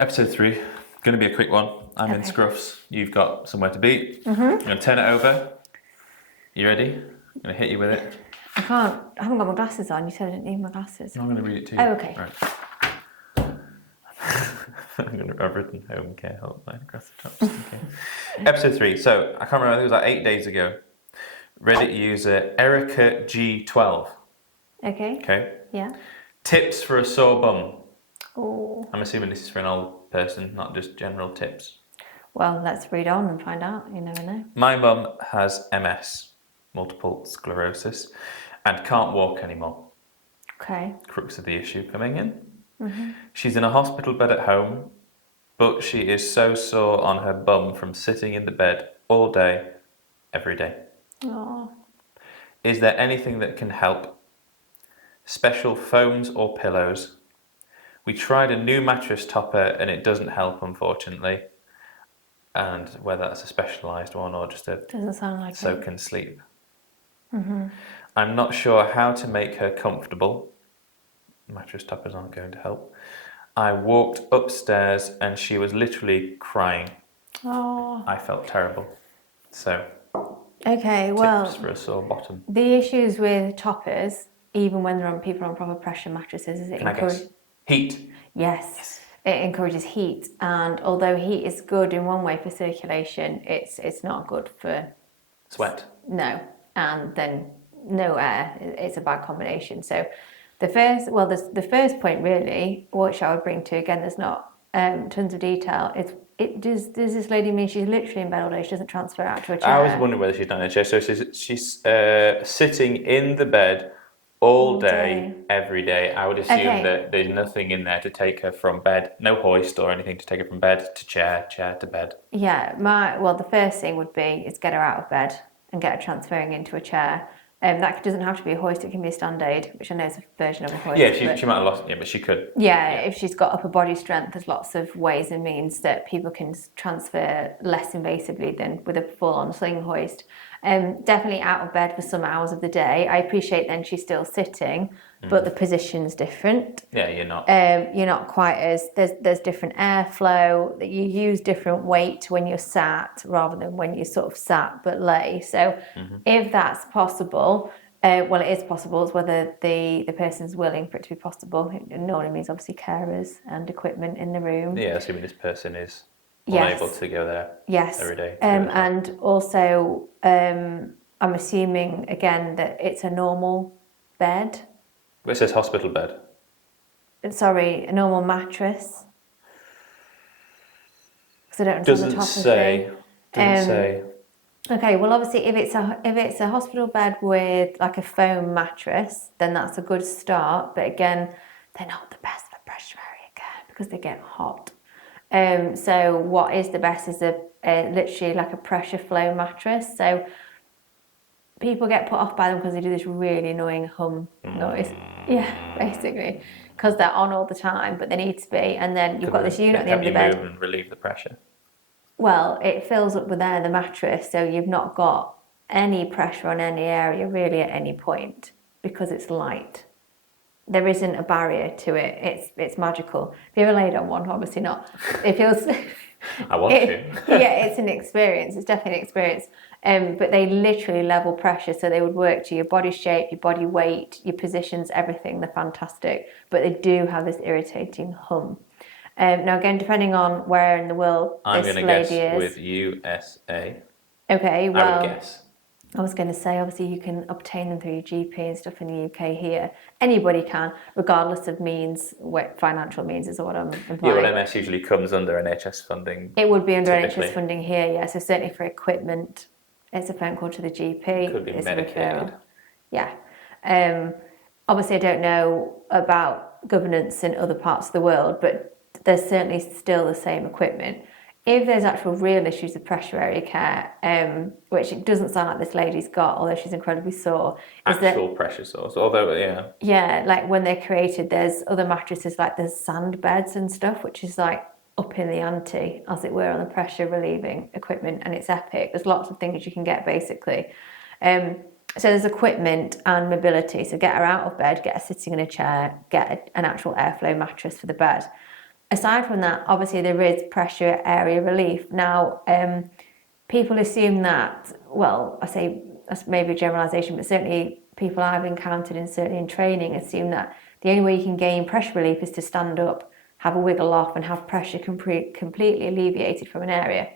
Episode 3, going to be a quick one. I'm in Okay. scruffs. You've got somewhere to be. I'm going to turn it over. You ready? I'm going to hit you with it. I haven't got my glasses on. You said I didn't need my glasses. I'm going to read it to you. Oh, okay. Right. I've written home care helpline across the top. Okay. Episode 3. So, I can't remember, I think it was like 8 days ago. Reddit user Erica G12. Okay. Okay. Yeah. Tips for a sore bum. Oh. I'm assuming this is for an old person, not just general tips. Well, let's read on and find out. You never know. My mum has MS, multiple sclerosis, and can't walk anymore. Okay. Crux of the issue coming in. She's in a hospital bed at home, but she is so sore on her bum from sitting in the bed all day, every day. Oh. Is there anything that can help? Special foams or pillows? We tried a new mattress topper and it doesn't help, unfortunately. And whether that's a specialised one or just a Doesn't sound like soak and sleep. I'm not sure how to make her comfortable. Mattress toppers aren't going to help. I walked upstairs and she was literally crying. Oh. I felt terrible. So, Okay. Well, tips for a sore bottom. the issues with toppers, even when they're on people on proper pressure mattresses, is it Can I guess? Heat. Yes. It encourages heat, and although heat is good in one way for circulation, it's not good for Sweat. no, and then no air. It's a bad combination. So the first point really, which I would bring to again, there's not tons of detail. Does this lady mean she's literally in bed all day? She doesn't transfer out to a chair? I was wondering whether she's not in a chair. So she's sitting in the bed all day, every day. I would assume that there's nothing in there to take her from bed. No hoist or anything to take her from bed to chair, chair to bed. Yeah, the first thing would be is get her out of bed and get her transferring into a chair. That doesn't have to be a hoist, it can be a stand aid, which I know is a version of a hoist. Yeah, she might have lost it, but she could. Yeah, if she's got upper body strength, there's lots of ways and means that people can transfer less invasively than with a full-on sling hoist. Definitely out of bed for some hours of the day. I appreciate then she's still sitting, but the position's different. Yeah, you're not. You're not quite as there's different airflow. That you use different weight when you're sat rather than when you're sort of sat but lay. So if that's possible, well, it is possible. It's whether the person's willing for it to be possible. It normally means obviously carers and equipment in the room. Yeah, assuming this person is unable to go there every day. And also, I'm assuming again that it's a normal bed. It says hospital bed. Sorry, a normal mattress. Because I don't understand the top of it. Doesn't say. Okay, well, obviously, if it's a hospital bed with like a foam mattress, then that's a good start. But again, they're not the best for pressure area care because they get hot. So what is the best is a literally like a pressure flow mattress. So people get put off by them because they do this really annoying hum noise. Yeah, basically, because they're on all the time, but they need to be. And then you've got this unit at the end of the bed. Move and relieve the pressure. Well, it fills up with air, the mattress, so you've not got any pressure on any area really at any point because it's light. There isn't a barrier to it. It's magical. Have you ever laid on one? Obviously not. It feels... I want to. Yeah, it's an experience. It's definitely an experience. But they literally level pressure, so they would work to your body shape, your body weight, your positions, everything. They're fantastic. But they do have this irritating hum. Now, again, depending on where in the world this lady is... I'm going to guess with USA. Okay, well... I would guess. I was going to say, obviously, you can obtain them through your GP and stuff in the UK here. Anybody can, regardless of means, what financial means is what I'm implying. Yeah, well, MS usually comes under NHS funding. It would be under NHS funding here, yeah. So certainly for equipment, it's a phone call to the GP. Could be it's Medicaid. A referral. Yeah. Obviously, I don't know about governance in other parts of the world, but there's certainly still the same equipment. If there's actual real issues of pressure area care, which it doesn't sound like this lady's got, although she's incredibly sore. Actual pressure sores, although, yeah. Yeah, like when they're created, there's other mattresses, like there's sand beds and stuff, which is like up in the ante, as it were, on the pressure relieving equipment, and it's epic. There's lots of things you can get, basically. So there's equipment and mobility. So get her out of bed, get her sitting in a chair, get an actual airflow mattress for the bed. aside from that, obviously there is pressure area relief. Now, people assume that, well, I say that's maybe a generalisation, but certainly people I've encountered and certainly in training assume that the only way you can gain pressure relief is to stand up, have a wiggle off and have pressure completely alleviated from an area.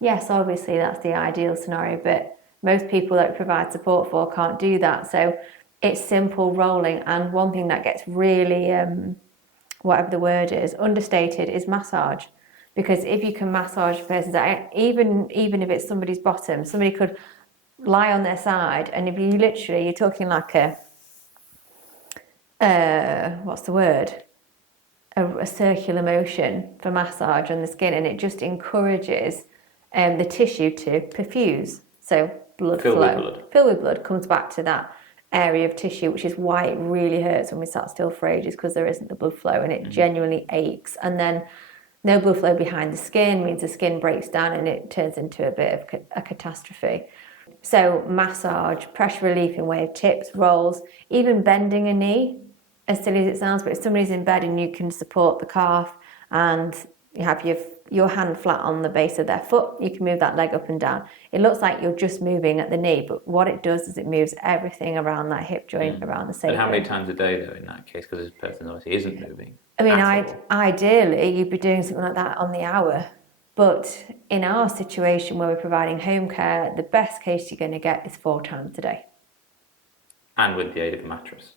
Yes, obviously that's the ideal scenario, but most people that we provide support for can't do that. So it's simple rolling, and one thing that gets really, whatever the word is, understated is massage. Because if you can massage a person's, even if it's somebody's bottom, somebody could lie on their side, and if you literally, you're talking like what's the word? A circular motion for massage on the skin, and it just encourages the tissue to perfuse. So blood flow, fill with blood, comes back to that area of tissue, which is why it really hurts when we sat still for ages, because there isn't the blood flow and it genuinely aches. And then no blood flow behind the skin means the skin breaks down and it turns into a bit of a catastrophe. So massage, pressure relief in way of tips, rolls, even bending a knee, as silly as it sounds, but if somebody's in bed and you can support the calf and you have your hand flat on the base of their foot, you can move that leg up and down. It looks like you're just moving at the knee, but what it does is it moves everything around that hip joint, around the sacrum. And how many times a day, though, in that case? Because this person obviously isn't moving. I mean, ideally, you'd be doing something like that on the hour. But in our situation where we're providing home care, the best case you're going to get is 4 times a day. And with the aid of a mattress.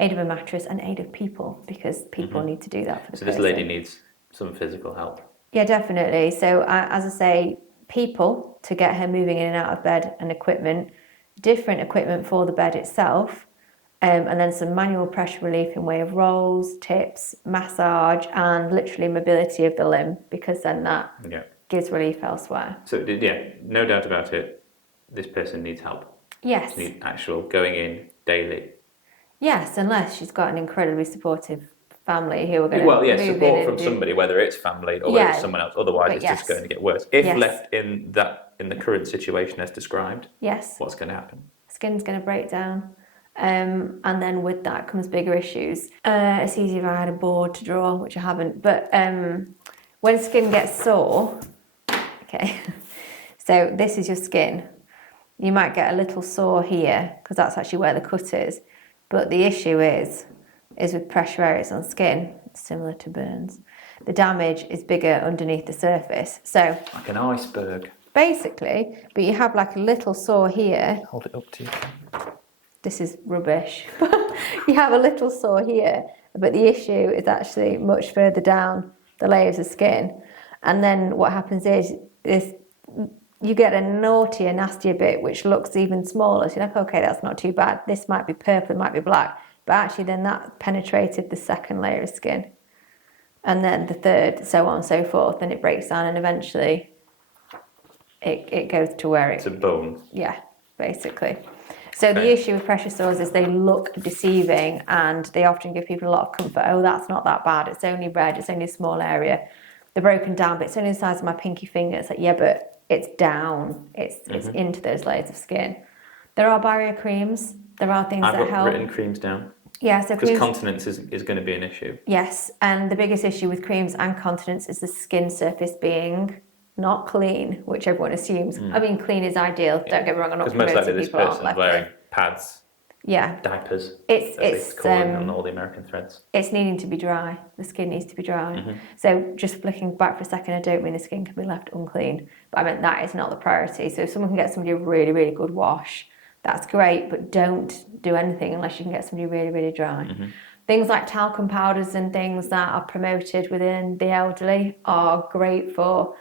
Aid of a mattress and aid of people, because people need to do that for the person. So this lady needs some physical help. Yeah, definitely. So as I say, people to get her moving in and out of bed, and equipment, different equipment for the bed itself, and then some manual pressure relief in way of rolls, tips, massage, and literally mobility of the limb, because then that gives relief elsewhere. So yeah, no doubt about it, this person needs help. Yes. She needs actual going in daily. Yes, unless she's got an incredibly supportive family who are going to move support from somebody, whether it's family or whether it's someone else. Otherwise, it's just going to get worse. If left in the current situation as described, what's going to happen? Skin's going to break down, and then with that comes bigger issues. It's easy if I had a board to draw, which I haven't. But when skin gets sore, okay, so this is your skin. You might get a little sore here because that's actually where the cut is. But the issue is with pressure areas on skin, similar to burns, the damage is bigger underneath the surface. So like an iceberg. Basically, but you have like a little sore here. Hold it up to you. This is rubbish. You have a little sore here, but the issue is actually much further down the layers of skin. And then what happens is you get a naughtier, nastier bit, which looks even smaller. So you're like, okay, that's not too bad. This might be purple, it might be black. But actually then that penetrated the second layer of skin. And then the third, so on and so forth. And it breaks down and eventually it goes to where it's a bone. Yeah, basically. So the issue with pressure sores is they look deceiving and they often give people a lot of comfort. Oh, that's not that bad. It's only red. It's only a small area. They're broken down, but it's only the size of my pinky finger. It's like, yeah, but it's down. It's into those layers of skin. There are barrier creams. There are things that help. I've written creams down. Yeah, so because continence is going to be an issue. Yes, and the biggest issue with creams and continence is the skin surface being not clean, which everyone assumes. I mean, clean is ideal. Don't get me wrong. I'm not promoting people. Because most likely this person's wearing pads. Yeah. Diapers. It's calling on all the American threads. It's needing to be dry. The skin needs to be dry. So just flicking back for a second, I don't mean the skin can be left unclean, but I mean that is not the priority. So if someone can get somebody a really, really good wash, that's great, but don't do anything unless you can get somebody really, really dry. Things like talcum powders and things that are promoted within the elderly are great for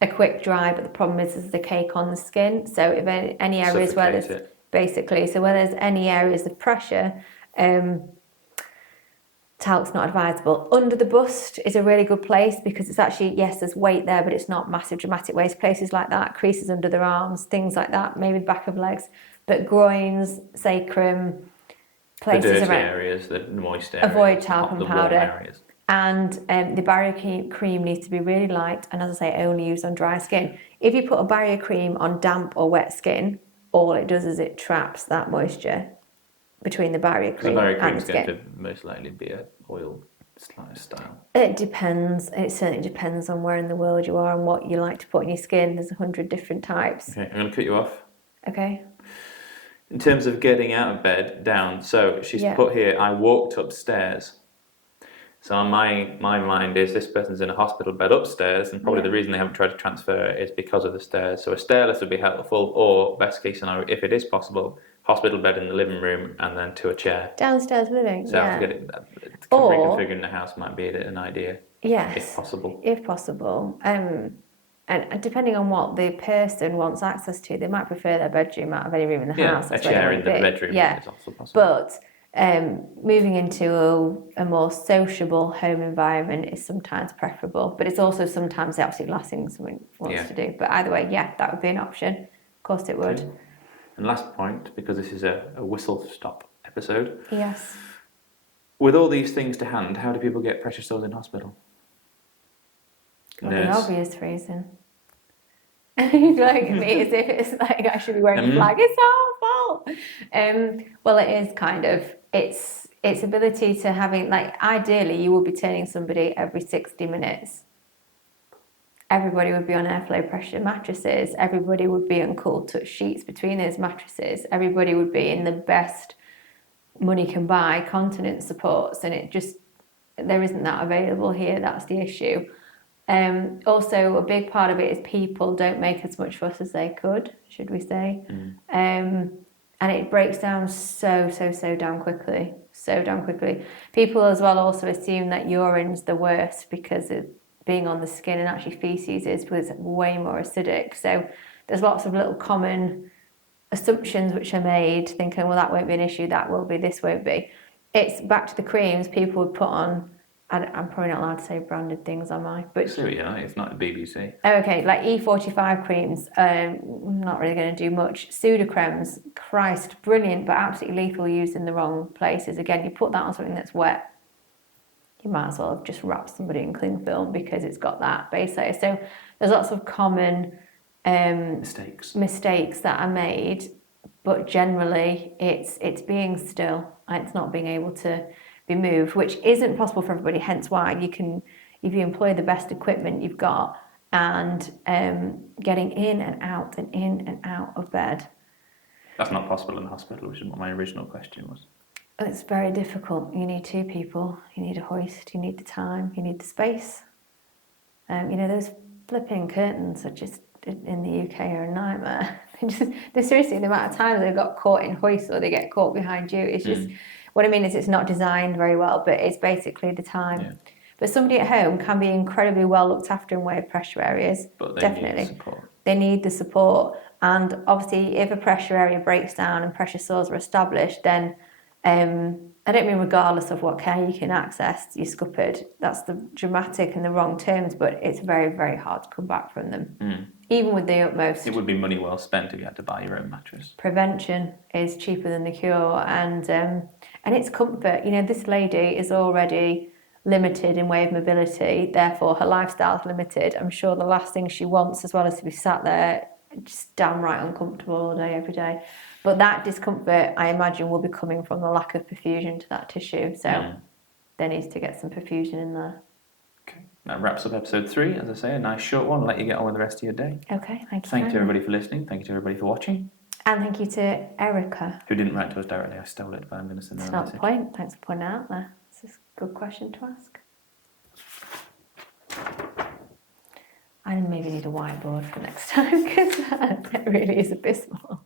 a quick dry, but the problem is the cake on the skin. So if any areas where there's basically, so where there's any areas of pressure, talc's not advisable. Under the bust is a really good place because it's actually, yes, there's weight there, but it's not massive dramatic waste. Places like that, creases under their arms, things like that, maybe the back of legs, but groins, sacrum, places the dirty around areas, the moist areas, avoid talcum powder. Areas. And the barrier cream needs to be really light, and as I say, only used on dry skin. If you put a barrier cream on damp or wet skin, all it does is it traps that moisture between the barrier cream and the skin. The barrier cream is going to most likely be an oil Lifestyle. It depends. It certainly depends on where in the world you are and what you like to put on your skin. There's 100 different types. Okay, I'm going to cut you off. Okay. In terms of getting out of bed, down. So she's Yeah. put here, I walked upstairs. So my mind is this person's in a hospital bed upstairs, and probably Yeah. the reason they haven't tried to transfer it is because of the stairs. So a stair lift would be helpful, or best case scenario, if it is possible, hospital bed in the living room and then to a chair. Downstairs living. So yeah. to get it, Or- reconfiguring the house might be an idea. Yes. If possible. If possible. And depending on what the person wants access to, they might prefer their bedroom out of any room in the house. A chair in the bedroom is also possible. But moving into a more sociable home environment is sometimes preferable, but it's also sometimes the absolute last thing someone wants to do. But either way, yeah, that would be an option. Of course it would. Okay. And last point, because this is a whistle stop episode. Yes. With all these things to hand, how do people get pressure sores in hospital? Well, the obvious reason. Like me, as if it's like I should be wearing a flag. It's our fault. Well, it is kind of. It's ability to having, like, ideally you would be turning somebody every 60 minutes. Everybody would be on airflow pressure mattresses. Everybody would be on cool touch sheets between those mattresses. Everybody would be in the best money can buy continence supports, and there isn't that available here. That's the issue. Also, a big part of it is people don't make as much fuss as they could, should we say. And it breaks down so damn quickly. So damn quickly. People as well also assume that urine's the worst because of being on the skin, and actually feces is way more acidic. So there's lots of little common assumptions which are made, thinking, well, that won't be an issue, that will be, this won't be. It's back to the creams people would put on. I'm probably not allowed to say branded things, am I? But so yeah, it's not the BBC. Okay, like E45 creams, not really going to do much. Pseudocremes, Christ, brilliant, but absolutely lethal used in the wrong places. Again, you put that on something that's wet, you might as well have just wrapped somebody in cling film because it's got that base layer. So there's lots of common mistakes that are made, but generally it's being still. It's not being able to be moved, which isn't possible for everybody, hence why you can, if you employ the best equipment you've got, and getting in and out of bed. That's not possible in the hospital, which is what my original question was. It's very difficult. You need two people, you need a hoist, you need the time, you need the space. Those flipping curtains are just, in the UK, are a nightmare. They're seriously, the amount of times they've got caught in hoists or they get caught behind you, it's just, what I mean is it's not designed very well, but it's basically the time. Yeah. But somebody at home can be incredibly well looked after in wave pressure areas. But they definitely need the support. They need the support. And obviously, if a pressure area breaks down and pressure sores are established, then I don't mean regardless of what care you can access, you're scuppered. That's the dramatic and the wrong terms, but it's very, very hard to come back from them. Even with the utmost. It would be money well spent if you had to buy your own mattress. Prevention is cheaper than the cure, and it's comfort. This lady is already limited in way of mobility, therefore her lifestyle's limited. I'm sure the last thing she wants as well is to be sat there just damn right uncomfortable all day, every day. But that discomfort, I imagine, will be coming from the lack of perfusion to that tissue. So there needs to get some perfusion in there. Okay, that wraps up episode 3. As I say, a nice short one. I'll let you get on with the rest of your day. Okay, thank you. Thank you to everybody for listening. Thank you to everybody for watching. And thank you to Erica. Who didn't write to us directly. I stole it, but I'm going to send her a message. That's not the point. Thanks for pointing out there. It's a good question to ask. I maybe need a whiteboard for next time because that really is abysmal.